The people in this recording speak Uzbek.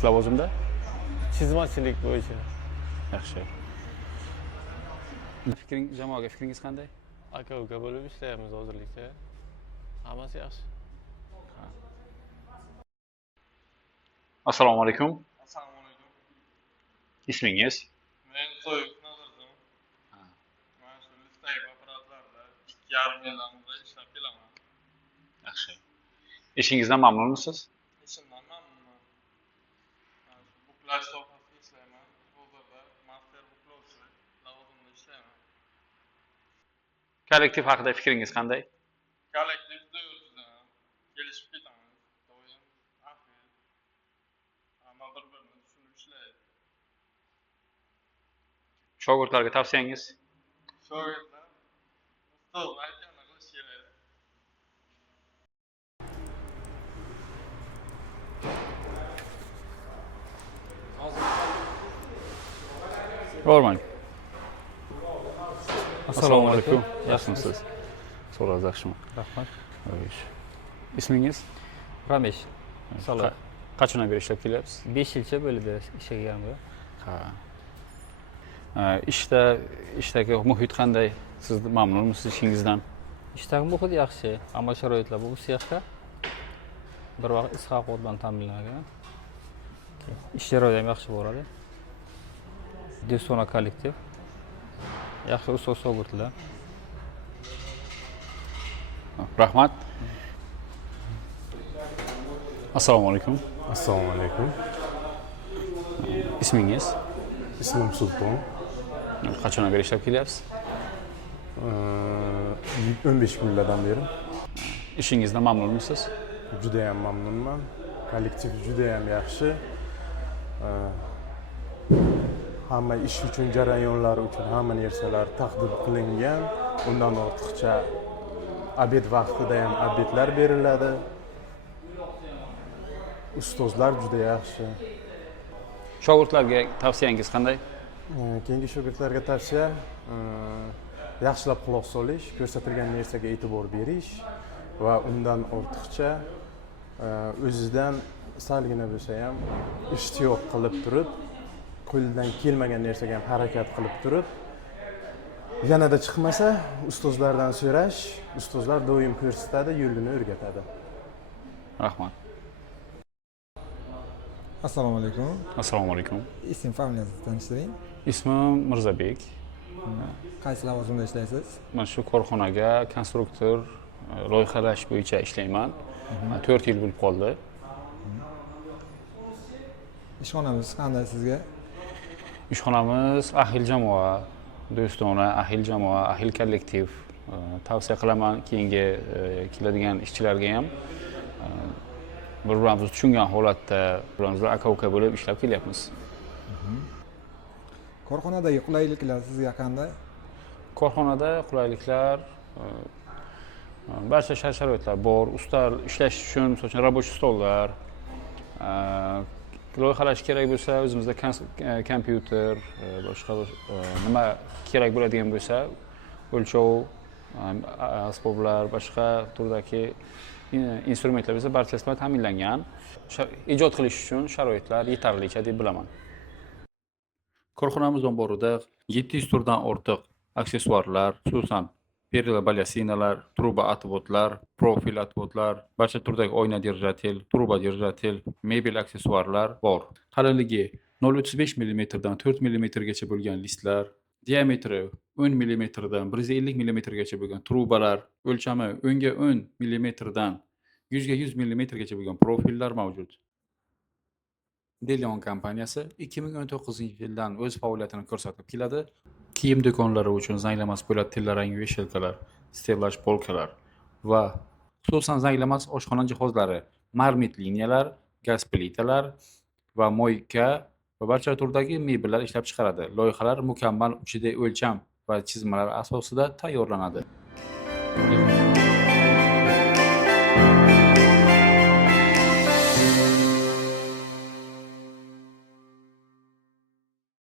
Qaysi lavozimda? Chizmachilik bo'yicha. Yaxshi. Jamoaga fikringiz qanday? Aka-uka bo'lib ishlayapmiz hozirlikcha. Hammasi yaxshi. Assalomu alaykum. Assalomu alaykum. Ismingiz? Men To'yib Nazarjon. Mana shu liftdagi apparatlarda 2,5 yildan beri ishlab kelaman. Yaxshi. Ishingizdan mamnunmisiz? Ishimdan mamnunman. Mana shu buklash sohasida ishlayman. Hozirda master buklovchi lavozimida ishlayman. Kollektiv haqida fikringiz qanday? Kollektiv juda kelishib ketamiz. Doim ahil. Hamma bir-birini tushunib ishlaydi. Shogirdlarga tavsiyangiz? Shogirdlar ustoz aytganini qilish kerak. O'rmang. Assalomu alaykum. Yaxshimisiz? So'roz yaxshimi? Rahmat. Ismingiz? Ramesh. Salom. Qachondan beri ishlab kelyapsiz? 5 yilcha bo'ldi ishlaganimga. Ha. Ishdagi muhit qanday? Siz mamnunmisiz ishingizdan? Ishdagi muhit yaxshi, ammo sharoitlar bu sexda bir vaqt issiq bilan ta'minlangan. Ish sharoiti ham yaxshi bo'ladi. Do'stona kollektiv. Yaxshi ustoz shogirdlar. Rahmat. Assalomu alaykum. Assalomu alaykum. Ismingiz? Ismim Sulton. Qachondan beri ishlab kelyapsiz? 15 kunlardan beri Ishingizdan mamnunmisiz? juda ham mamnunman. Kollektiv juda ham yaxshi. Hamma ish uchun, jarayonlar uchun hamma narsalar taqdim qilingan. Undan ortiqcha obed vaqtida ham obedlar beriladi. Ustozlar juda yaxshi. Shogirdlarga tavsiyangiz qanday? Keyingi shogirdlarga tavsiya yaxshilab quloq solish, ko'rsatilgan narsaga e'tibor berish va undan ortiqcha o'zidan salgina bo'lsa ham ishtiyoq qilib turib, qo'lidan kelmagan narsaga ham harakat qilib turib, yanada chiqmasa ustozlardan so'rash, ustozlar doim ko'rsatadi, yo'lini o'rgatadi. Rahmat. Assalomu alaykum. Assalomu alaykum. Ism, familiyangizni tanishtiring. Ismim Mirzabek. Qaysi lavozimda ishlaysiz? Men shu korxonaga konstruktor loyihalash bo'yicha ishlayman. 4 yil bo'lib qoldi. Ishxonamiz qanday sizga? Ishxonamiz ahil jamoa, do'stona, ahil jamoa, ahil kollektiv. Tavsiya qilaman keyingi keladigan ishchilarga ham. Bir-birimizni tushungan holatda, bir-birimizga aka-uka bo'lib ishlab kelyapmiz. Korxonadagi qulayliklar sizga qanday? Korxonada qulayliklar, barcha shart-sharoitlar bor. Ustalar ishlash uchun, misol uchun rabochiy stollar, loyihalash kerak bo'lsa, o'zimizda kompyuter, boshqa nima kerak bo'ladigan bo'lsa, o'lchov, asboblar, boshqa turdagi instrumentlar bo'lsa, barchasi bilan ta'minlangan. Ijod qilish uchun sharoitlar yetarlicha deb bilaman. Korxonamiz omborida 700 turdan ortiq aksessuarlar, xususan perla balyasinalar, truba отводlar, profil отводlar, barcha turdagi oyna держатель, truba держатель, mebel aksessuarlar bor. Qalinligi 0.35 mm dan 4 mm gacha bo'lgan listlar, diametri 10 mm dan 150 mm gacha bo'lgan trubalar, o'lchami 10 ga 10 mm dan 100 ga 100 mm gacha bo'lgan profillar mavjud. Delion kompaniyasi 2019-yildan o'z faoliyatini ko'rsatib keladi. Kiyim do'konlari uchun zanglamas po'lat tillarang veshelkalar, stellaj polkalar va xususan zanglamas oshxona jihozlari, marmit liniyalar, gaz plitalar va moyka va barcha turdagi mebellar ishlab chiqaradi. Loyihalar mukammal uchida o'lcham va chizmalar asosida tayyorlanadi.